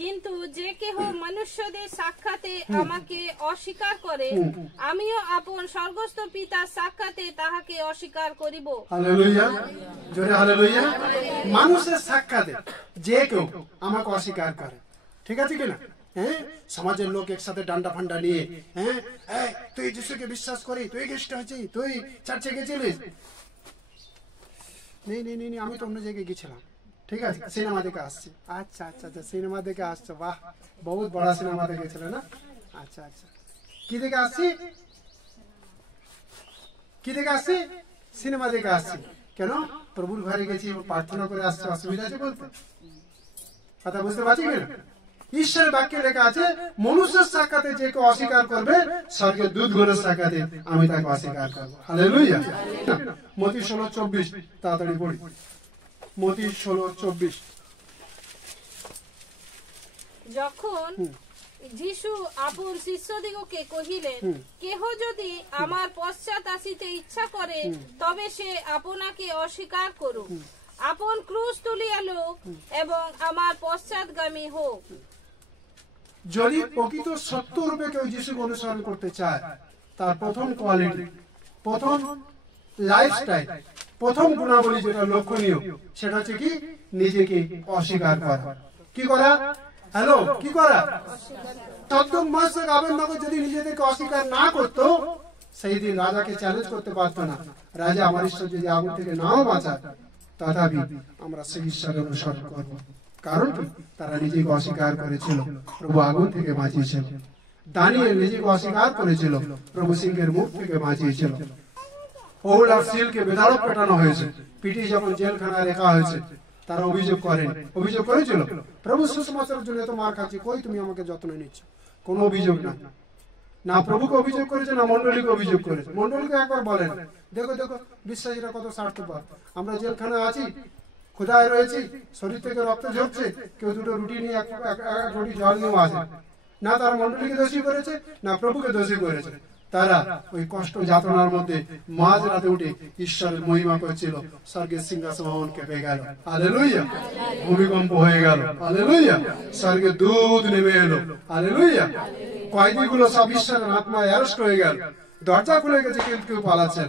কিন্তু যে কেহ মনুষ্যদের সাক্ষাতে আমাকে অস্বীকার করে, আমিও আপন স্বর্গস্থ পিতার সাক্ষাতে তাহাকে অস্বীকার করিব। হালেলুয়া। জোরে হালেলুয়া। মানুষের সাক্ষাতে যে কেউ আমাকে অস্বীকার করে, ঠিক আছে কিনা? হ্যাঁ, সমাজের লোক একসাথে ডান্ডা ফান্ডা নিয়ে, হ্যাঁ তুই যিশুকে বিশ্বাস করি, তুই খ্রিস্ট হয়েছিস, তুই চার্চে গেছিলিস, নেই আমি তো অন্য জায়গায় গেছিলাম, ঠিক আছে, সিনেমা দেখে আসছি। আচ্ছা, সিনেমা দেখে আসছো, বাহ, বহুত বড় সিনেমা দেখেছিল না? আচ্ছা, কি দেখে আসছি? সিনেমা দেখে আসছি। কেন? প্রভুর ঘরে গেছি, প্রার্থনা করে আসছে, অসুবিধা আছে বলতে? কথা বুঝতে পারছি কিনা? ঈশ্বরের বাক্যে লেখা আছে, মনুষ্যের সাক্ষাতে যে কেউ অস্বীকার করবে, স্বর্গের দূতগণের সাক্ষাতে আমি তাকে অস্বীকার করবো। হালেলুয়া। মতি 16:24 তাড়াতাড়ি পড়ি। মতি 16:24। যখন যিশু আপন শিষ্যদিগকে কহিলেন, কেহ যদি আমার পশ্চাৎ আসিতে ইচ্ছা করে, তবে সে আপনাকে অস্বীকার করুক, আপন ক্রুশ তুলিয়া লোক এবং আমার পশ্চাৎগামী হোক। যদি প্রকৃত সত্য রূপে কেউ যিশুকে অনুসরণ করতে চায়, তার প্রথম কোয়ালিটি, প্রথম লাইফস্টাইল, প্রথম গুণাবলী যেটা লক্ষণীয়, সেটা হচ্ছে কি? নিজেকে অস্বীকার করা। কি করা? হ্যালো কি করা? সদম মস্তক আবেদনগর যদি নিজেদেরকে অস্বীকার না করতো, সেই দিন রাজাকে চ্যালেঞ্জ করতে পারতো না, রাজা আমার ঈশ্বর যদি আগুন থেকে নাও বাঁচায়, তথাপি আমরা সেই ঈশ্বরের অনুসরণ করব। কারণ কি? তারা নিজেকে অস্বীকার করেছিল, প্রভু আগুন থেকে বাঁচিয়েছিল। দানিয়েল নিজেকে অস্বীকার করেছিল, প্রভু সিংহের মুখ থেকে বাঁচিয়েছিল। পৌল আর সিলকে বেধড়ক পেটানো হয়েছে, পিটিয়ে যখন জেলখানায় রাখা হয়েছে, তারা অভিযোগ করেছিল, প্রভু সুসমাচারের জন্য তো মার খাচ্ছি, কই তুমি আমাকে যত্ন নিচ্ছ? কোনো অভিযোগ না, না প্রভুকে অভিযোগ করেছে, না মন্ডলীকে অভিযোগ করেছে। মন্ডলীকে একবার বলেন, দেখো দেখো বিশ্বাসীরা কত স্বার্থপর, আমরা জেলখানায় আছি, ক্ষুধায় রয়েছি, শরীর থেকে রক্ত ঝরছে, কেউ দুটো রুটি নিয়ে এক রুটি জল নিয়ে আসে না। তারা মন্ডলীকে দোষী করেছে, না প্রভুকে দোষী করেছে। তারা ওই কষ্ট যাতনার মধ্যে মাঝ রাতে উঠে ঈশ্বরের মহিমা করছিল। স্বর্গের সিংহাসন কেঁপে গেল, হালেলুয়া। ভূমিকম্প হয়ে গেল, হালেলুয়া। স্বর্গে দুধ নেমে এলো, হালেলুয়া। কয়েদিগুলো সব ঈশ্বরের আত্মায় অ্যারেস্ট হয়ে গেল, দরজা খুলে গেছে, কিন্তু কেউ পালাচ্ছেন।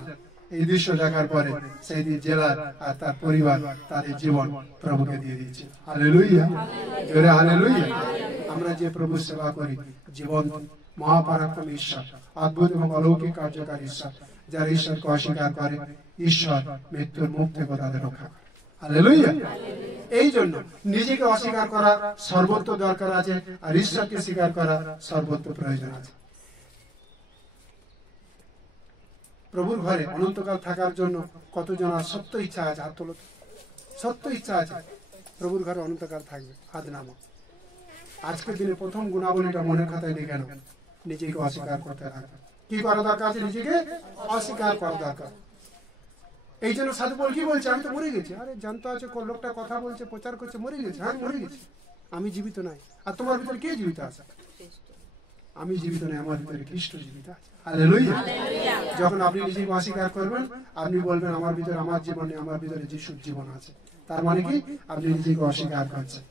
এই দৃশ্য দেখার পরে সেই দিন জেলার আর তার পরিবার তাদের জীবন প্রভুকে দিয়ে দিয়েছে, হালেলুয়া, জোরে হালেলুয়া। আমরা যে প্রভুর সেবা করি, জীবন মহাপরাক্রমী ঈশ্বর, অদ্ভুত এবং অলৌকিক কার্যকারী ঈশ্বর, যারা ঈশ্বরকে অস্বীকার করে, ঈশ্বর মৃত্যুর মুখ থেকে তাদের রক্ষা করে, হালেলুয়া। এই জন্য নিজেকে অস্বীকার করা সর্বত্র দরকার আছে, আর ঈশ্বরকে স্বীকার করা সর্বত্র প্রয়োজন আছে। প্রভুর ঘরে অনন্তকাল থাকার জন্য কতজন সত্য ইচ্ছা আছে? হাত তোলো। সত্য ইচ্ছা আছে প্রভুর ঘরে অনন্তকাল থাকবে, হাত নামো। আজকের দিনে প্রথম গুণাবলীটা মনের খাতায় লিখে নাও, নিজেকে অস্বীকার করতে থাকবে। কি করা দরকার আছে? নিজেকে অস্বীকার করা দরকার। এই জন্য সাধু পাল কি বলছে? আমি তো মরে গেছি। আরে জানতো আছে, লোকটা কথা বলছে, প্রচার করছে, মরে গেছে। হ্যাঁ মরে গেছি, আমি জীবিত নাই। আর তোমার ভিতরে কে জীবিত আছে? আমি জীবিত নাই, আমার ভিতরে খ্রিস্ট জীবিত আছে, হালেলুয়া। যখন আপনি নিজেকে অস্বীকার করবেন, আপনি বলবেন আমার ভিতরে আমার জীবনে, আমার ভিতরে যিশুর জীবন আছে। তার মানে কি? আপনি নিজেকে অস্বীকার করছেন।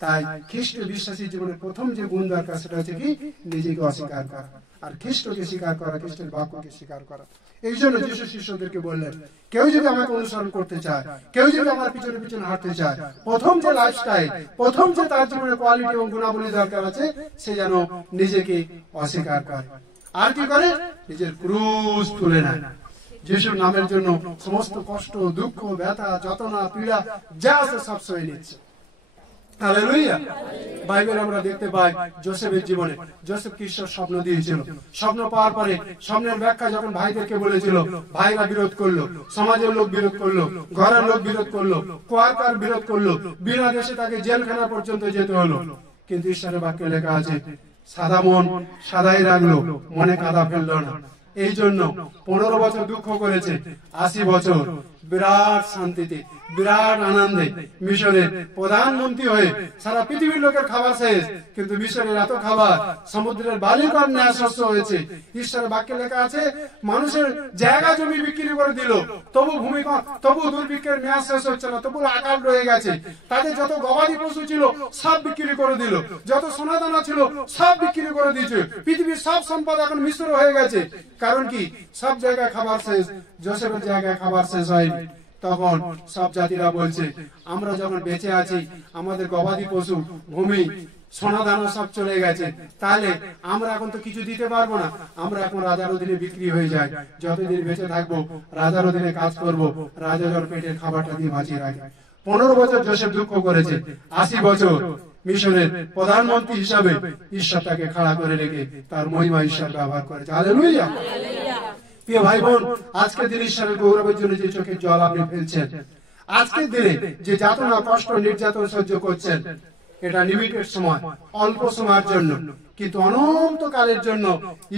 তাই খ্রিস্ট বিশ্বাসী জীবনের প্রথম যে গুণ দরকার, সেটা হচ্ছে কি? নিজেকে অস্বীকার করা, আর খ্রিস্টকে স্বীকার করা, খ্রিস্টের বাক্যকে স্বীকার করা। এই জন্য যিশু শিষ্যদেরকে বললেন, কেউ যদি আমাকে অনুসরণ করতে চায়, কেউ যদি আমার পিছনে পিছনে হাঁটতে চায়, প্রথম যে লাইফস্টাইল, প্রথম যে তার জীবনের কোয়ালিটি এবং গুণাবলী দরকার আছে, সে যেন নিজেকে অস্বীকার করে। আর কি করে? নিজের ক্রুশ তুলে নেয়। যিশুর নামের জন্য সমস্ত কষ্ট, দুঃখ, ব্যথা, যন্ত্রণা, পীড়া যা আছে সব সয়ে নিচ্ছে, হালেলুয়া। বাইবেল আমরা দেখতে পাই যোসেফের জীবনে, যোসেফকে ঈশ্বর স্বপ্ন দিয়েছিল। স্বপ্ন পাওয়ার পরে স্বপ্নের ব্যাখ্যা যখন ভাইদেরকে বলেছিল, ভাইরা বিরোধ করলো, সমাজের লোক বিরোধ করলো, ঘরের লোক বিরোধ করলো, কোয়ার্কার বিরোধ করলো, বিনা দেশে তাকে জেলখানা পর্যন্ত যেতে হলো। কিন্তু ঈশ্বরের বাক্যে লেখা আছে, সাদা মন সাদাই রাখলো, মনে কাদা ফেললো না। এই জন্য 15 বছর দুঃখ করেছে, 80 বছর বিরাট শান্তিতে, বিরাট আনন্দে মিশরের প্রধানমন্ত্রী হয়ে সারা পৃথিবীর লোকের খাবার শেষ, কিন্তু মিশরের এত খাবার, সমুদ্রের বালিকর ন্যায় শস্য হয়েছে। ঈশ্বরের বাক্যে লেখা আছে, মানুষের জায়গা জমি বিক্রি করে দিল, তবু ভূমিকম্প, তবু দুর্ভিক্ষের মেয়াদ শেষ হচ্ছে না, তবু আকাল রয়ে গেছে। তাদের যত গবাদি পশু ছিল সব বিক্রি করে দিল, যত সোনাদানা ছিল সব বিক্রি করে দিয়েছে। পৃথিবীর সব সম্পদ এখন মিশ্র হয়ে গেছে। কারণ কি? সব জায়গায় খাবার শেষ, যোসেফের জায়গায় খাবার শেষ হয়নি। তখন সব জাতিরা বলছে, আমরা যখন বেঁচে আছি, আমাদের গবাদি পশু, ভূমি, সোনাদানা সব চলে গেছে, তাহলে আমরা এখন তো কিছু দিতে পারবো না, আমরা এখন রাজার অধীনে বিক্রি হয়ে যাই। যতদিন বেঁচে থাকবো রাজার অধীনে কাজ করব, রাজা যখন পেটের খাবারটা দিয়ে বাঁচিয়ে রাখে। 15 বছর যোসেফ দুঃখ করেছে, 80 বছর মিশরের প্রধানমন্ত্রী হিসাবে ঈশ্বর তাকে খাড়া করে রেখে তার মহিমা ঈশ্বর ব্যবহার করেছে, হালেলুয়া। প্রিয় ভাই বোন, আজকের দিনে ঈশ্বরের গৌরবের জন্য যে চোখের জল আপনি ফেলছেন, আজকের দিনে যে যাতনা, কষ্ট, নির্যাতন সহ্য করছেন, এটা লিমিটেড সময়, অল্প সময়ের জন্য, কিন্তু অনন্তকালের জন্য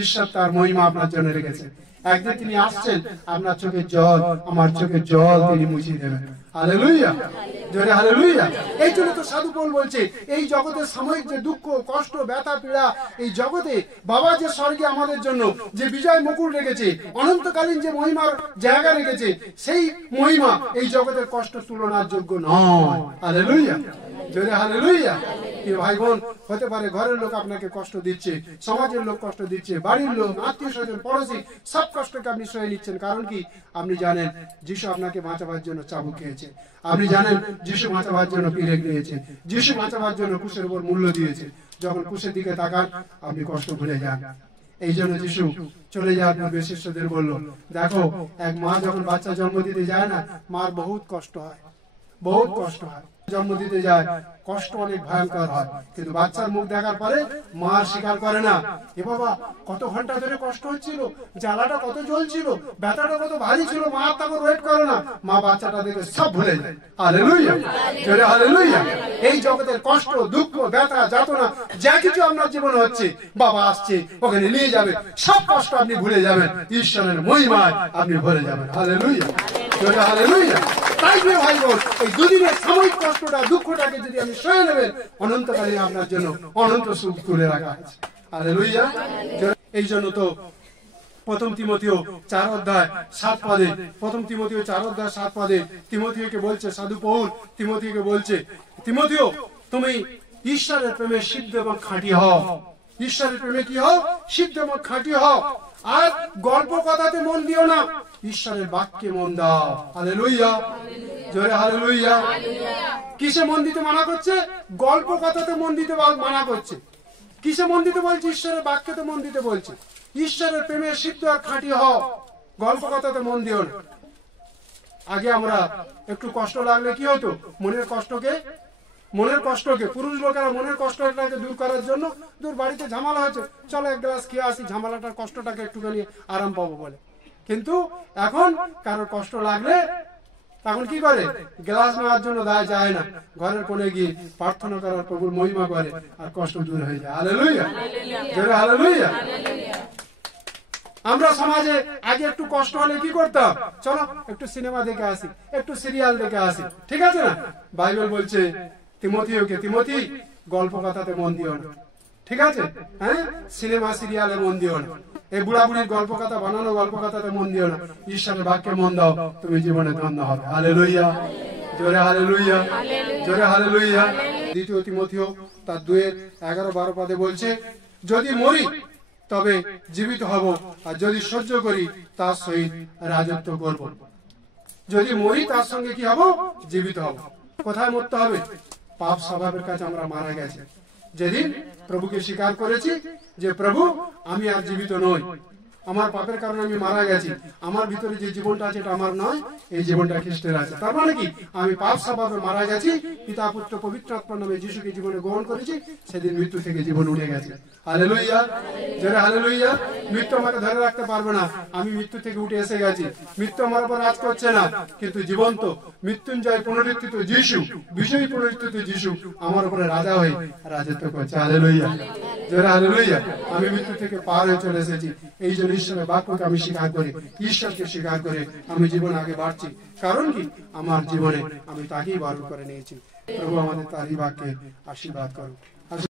ঈশ্বর তার মহিমা আপনার জন্য রেখেছেন। একদিন তিনি আসছেন, আপনার চোখের জল, আমার চোখের জল তিনি মুছিয়ে দেবেন, হালেলুয়া, জোরে হালেলুয়া। এই জন্য তো সাধু পৌল বলছে, এই জগতের সাময়িক যে দুঃখ, কষ্ট, ব্যথা, পীড়া, এই জগতে বাবা যে স্বর্গে আমাদের জন্য যে বিজয় মুকুট রেখেছে, অনন্তকালীন যে মহিমার জায়গা রেখেছে, সেই মহিমা এই জগতের কষ্ট তুলনার যোগ্য নয়, হালেলুয়া, জোরে হালেলুয়া। ভাই বোন, হতে পারে ঘরের লোক আপনাকে কষ্ট দিচ্ছে, সমাজের লোক কষ্ট দিচ্ছে, বাড়ির লোক, আত্মীয় স্বজন, পড়োশি সব কষ্টকে আপনি সয়ে নিচ্ছেন। কারণ কি? আপনি জানেন যিশু আপনাকে বাঁচাবার জন্য চাবুক খেয়েছে, আপনি জানেন যিশু বাঁচাবার জন্য পিরেক নিয়েছে, যিশু বাঁচাবার জন্য ক্রুশের উপর মূল্য দিয়েছে। যখন ক্রুশের দিকে তাকান আপনি কষ্ট ভুলে যান। এই জন্য যিশু চলে যাওয়ার পূর্বে শিষ্যদের বলল, দেখো এক মা যখন বাচ্চা জন্ম দিতে যায় না, মার বহুত কষ্ট হয়, বহুত কষ্ট হয়। জন্ম দিতে যায় কষ্ট অনেক ভয়ঙ্কর হয়, কিন্তু বাচ্চার মুখ দেখার পরে মা স্বীকার করে না। এ বাবা কত ঘন্টা ধরে কষ্ট হচ্ছিল, জ্বালাটা কত জ্বলছিল, ব্যথাটা কত ভারী ছিল, মা তখন ওয়েট করে না, মা বাচ্চাটা দেখে সব ভুলে যায়। হালেলুয়া, জোরে হালেলুয়া। এই জগতের কষ্ট, দুঃখ, ব্যথা, যাতনা যা কিছু আপনার জীবনে হচ্ছে, বাবা আসছে ওখানে নিয়ে যাবে, সব কষ্ট আপনি ভুলে যাবেন, ঈশ্বরের মহিমায় আপনি ভরে যাবেন। হালেলুয়া, জোরে হালেলুয়া। তাই প্রিয় ভাই বোন, এই দুদিনের সাময়িক কষ্টটা, দুঃখটাকে যদি আপনি সয়ে নেবেন, অনন্তকালীন আপনার জন্য অনন্ত সুখ তুলে রাখা আছে। হালেলুয়া। এই জন্য তো প্রথম তিমথিও 4 অধ্যায় 7 পদে, প্রথম তিমথিও 4 অধ্যায় 7 পদে তিমথিওকে বলছে, সাধু পৌল তিমথিওকে বলছে, তিমথিও তুমি ঈশ্বরের প্রেমে সিদ্ধ এবং খাঁটি হও। ঈশ্বরের প্রেমে কি হও? সিদ্ধ এবং খাঁটি হও। আর গল্প কথাতে মন দিও না, ঈশ্বরের বাক্যে মন দাও। হালেলুয়া, জোরে হালেলুয়া। কিসে মন দিতে মানা করছে? গল্প কথাতে মন দিতে মানা করছে। কিসে মন দিতে বলছে? ঈশ্বরের বাক্যতে মন দিতে বলছে। ঈশ্বরের প্রেমে সিদ্ধ আর খাঁটি হও, গল্প কথাতে মন দিও না। আগে আমরা একটু কষ্ট লাগলে কি হতো? মনের কষ্টকে পুরুষ লোকেরা মনের কষ্টটাকে দূর করার জন্য, দূর বাড়িতে ঝামেলা হয়েছে, চলো এক গ্লাস খেয়ে আসি, ঝামেলাটার কষ্টটাকে একটুখানি আরাম পাবো বলে। কিন্তু এখন কারোর কষ্ট লাগলে তখন কি করে? গ্লাস নেওয়ার জন্য যায় না, ঘরের কোণে গিয়ে প্রার্থনা করার, প্রভুর মহিমা করে, আর কষ্ট দূর হয়ে যায়। হালেলুয়া, জোরে হালেলুয়া। আমরা সমাজে আগে একটু কষ্ট হলে কি করতাম? চলো একটু সিনেমা দেখে আসি, একটু সিরিয়াল দেখে আসি, ঠিক আছে না? বাইবেল বলছে তিমথিওকে, তিমথি গল্প কথাতে মন দিও না, ঠিক আছে? হ্যাঁ, সিনেমা সিরিয়ালে মন দিও না, এই বুড়া বুড়ির গল্প কথা বানানো গল্প কথাতে মন দিও না, ঈশ্বরের বাক্যে মন দাও, তুমি জীবনে ধন্য হবে। হালেলুয়া, জোরে হালেলুয়া, জোরে হালেলুয়া। দ্বিতীয় তিমথিও তার 2:11-12 পদে বলছে, যদি মরি তবে জীবিত হব, আর যদি সহ্য করি তার সহিত রাজত্ব করব। যদি মরি তার সঙ্গে কি হব? জীবিত হব। কোথায় মরতে হবে? পাপ স্বভাবের কাছে আমরা মারা গেছি। যেদিন প্রভুকে স্বীকার করেছি যে প্রভু আমি আর জীবিত নই, আমার পাপের কারণে আমি মারা গেছি, আমার ভিতরে যে জীবনটা আছে এটা আমার নয়, এই জীবনটা খ্রিস্টের আছে। তার মানে কি? আমি পাপ স্বভাবে মারা গেছি, পিতা পুত্র পবিত্র আত্মার নামে যিশুকে জীবনে গ্রহণ করেছি, সেদিন মৃত্যু থেকে জীবন উঠে গেছে। হালেলুয়া, জোরে হালেলুয়া। মৃত্যু আমাকে ধরে রাখতে পারবে না, আমি মৃত্যু থেকে উঠে এসে গেছি, মৃত্যু আমার উপর রাজ করছে না, কিন্তু জীবন্ত মৃত্যুঞ্জয় পুনরুত্থিত যিশু, বিজয়ী পুনরুত্থিত যিশু আমার উপরে রাজা হয়ে রাজত্ব করছে। হালেলুয়া, জোরে হালেলুয়া। আমি মৃত্যু থেকে পার হয়ে চলে এসেছি। এই জন্য ঈশ্বরের বাক্যকে আমি স্বীকার করি, ঈশ্বরকে স্বীকার করে আমি জীবন আগে বাড়ছি। কারণ কি? আমার জীবনে আমি তাকেই বরণ করে নিয়েছি। প্রভু আমাদের তারই বাক্যে আশীর্বাদ করুন।